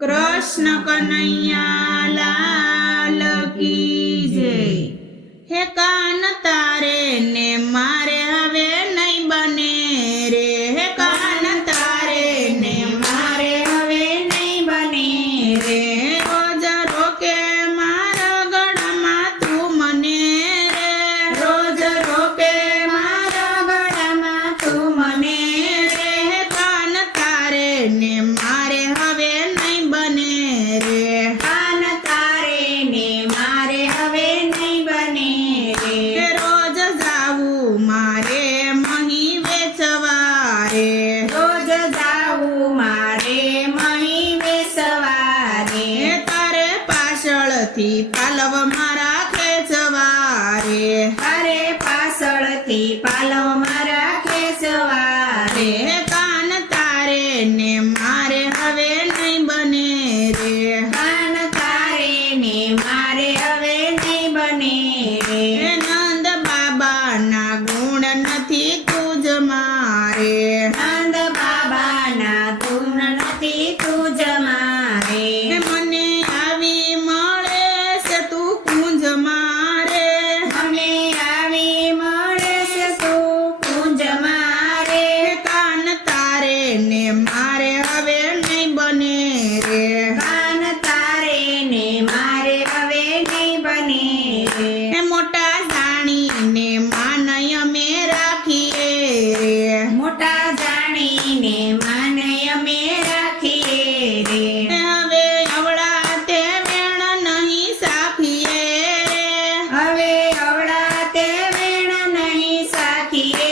कृष्ण कन्हैया लाल की जय। हे कान तारे ने मारे हवे नहीं बने रे। हे कान तारे ने मारे हवे नहीं बने रे। रोज रोके मारा गळामा तू मने रे। रोज रोके मारा गळामा तू मने रे। हे कान तारे ने मारे हवे नहीं बने रे। कान तारे ने मारे हवे नहीं बने रे। रोज जाऊ मारे मही वेचवा रे। रोज जाऊ मारे मही वेचवा रे। तारे पाछळथी पालव मारा खेचवा रे। तारे पाछळथी पालव मारा खेचवा रे। कान तारे ने मारे हवे नहीं बने रे। कान तारे ने मारे हवे नहीं बने रे। नंद बाबा ना गुण नथी तुज मारे। नंद बाबा ना गुण नथी तुज मारे। मने आवी मळे से तू कुंज मारे। मने आवी मळे से तू कुंज मारे। कान तारे ने मारे हवे नहीं बने रे। कान तारे ने मारे हवे नहीं बने रे। मोटा जाणी ने मानय में राखिए रे। मोटा जाणी ने मानय में राखिए रे। हवे अवड़ा ते वेण नहीं साखिए रे। हवे अवड़ा ते वेण नहीं साखिए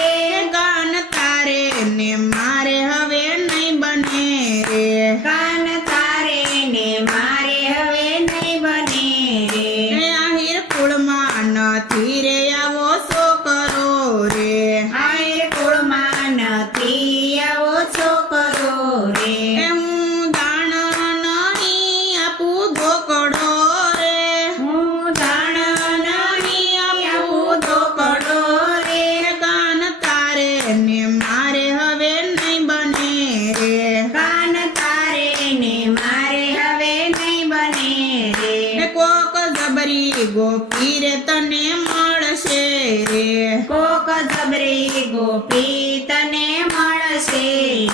रे। कान तारे ने मारे हवे नहीं बने रे। कान तारे ने मारे हवे नहीं बने रे। आहिर कुळमा नथी रे आवो छोकरो रे। आहिर कुळमा नथी आवो छोकरो रे। હું દાણ નહીં આપું ધોકડો રે। હું દાણ નહીં આપું ધોકડો રે। કાન તારે ને મારે હવે નહીં બને રે। કાન તારે ને મારે હવે નહીં બને રે। કોક જબરી ગોપી રે તને મળશે રે। કોક જબરી ગોપી તને મળશે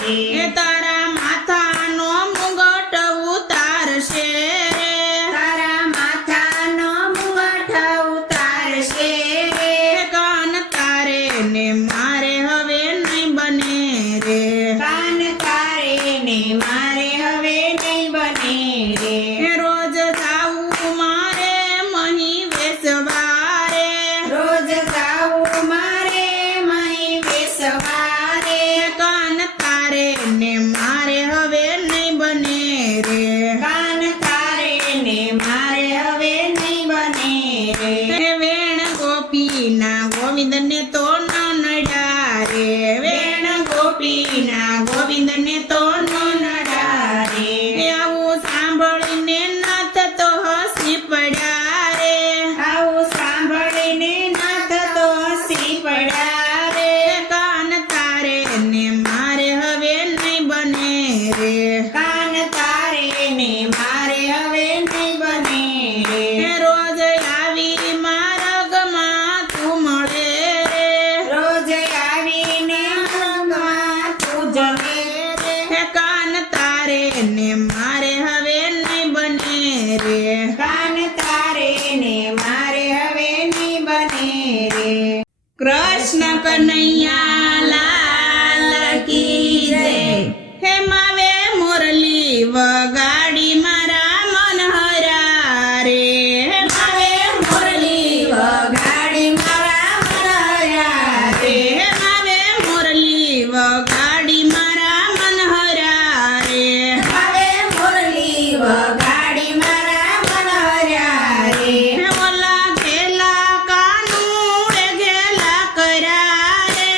રે। તારા માથાનો મુગટ ઉતારશે રે। તારા માથાનો મુગટ ઉતારશે રે। કાન તારે ને મારે હવે નહીં બને રે। કાન તારે ને મારે હવે નહીં બને રે। રોજ જાવું મારે મહી વેચવા રે। રોજ જાવું મારે મહી વેચવા રે। કાન તારે ને મારે હવે નહીં બને રે। કાન તારે ને મારે હવે નહીં બને રે। વેણ ગોપી ના ગોવિંદ ને તો ન નડ્યા રે। વેણ ગોપી ના ગોવિંદ ને તો ન નડ્યા રે। આવું સાંભળીને નાથ તો હસી પડ્યા રે। આવું સાંભળીને નાથ તો હસી પડ્યા રે। કાન તારે ને મારે હવે નહીં બને રે। કાન તારે ને મારે હવે નહીં બને રે। રોજ આવી માર્ગમાં તું મળે રે। રોજ આવીને માર્ગમાં તું જમે રે। કાન તારે ને મારે હવે નહીં બને રે। કાન તારે ને મારે હવે નહીં બને રે। कृष्ण कन्हैया लाल की जय। हे मावे मुरली वगाड़ी मारा मन हरा रे। हे मावे मुरली वगाड़ी मारा मन हरा रे। हे मावे मुरली वगाड़ी मारा मन हरा रे। मावे मुरली वगाड़ी मारा मन हरा रे। ओला घेला कानूड़े घेला करा रे।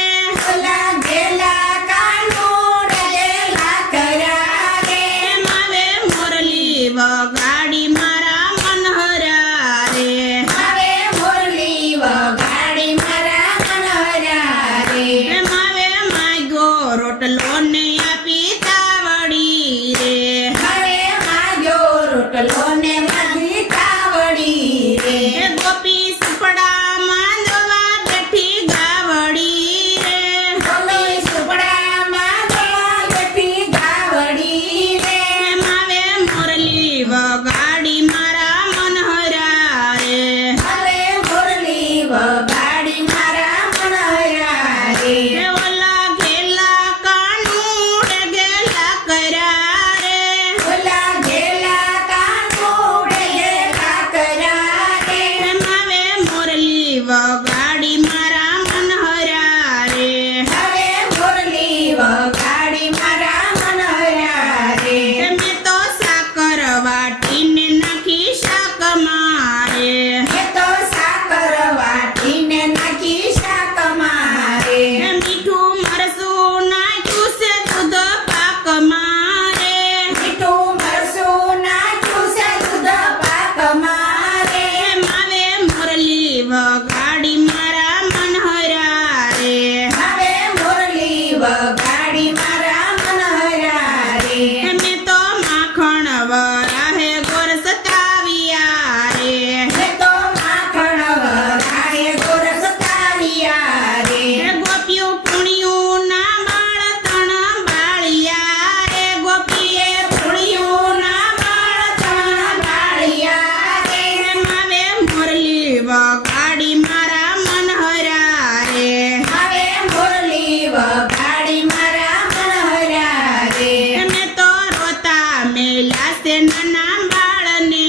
મેલાશે નાના બાળને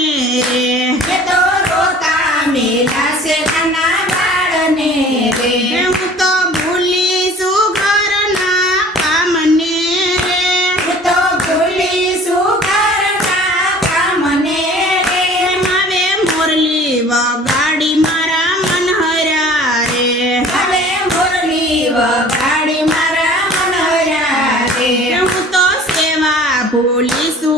રે એ તો રોતા મેલાશે નાના બાળને રે હું તો ભૂલીશું ઘરના કામને રે હું તો ભૂલીશું ઘરના કામને રે માવે મોરલી વગાડી મારા મનહરા રે હવે મુરલી વગાડી મારા મનહરા રે હું તો સેવા ભૂલીશું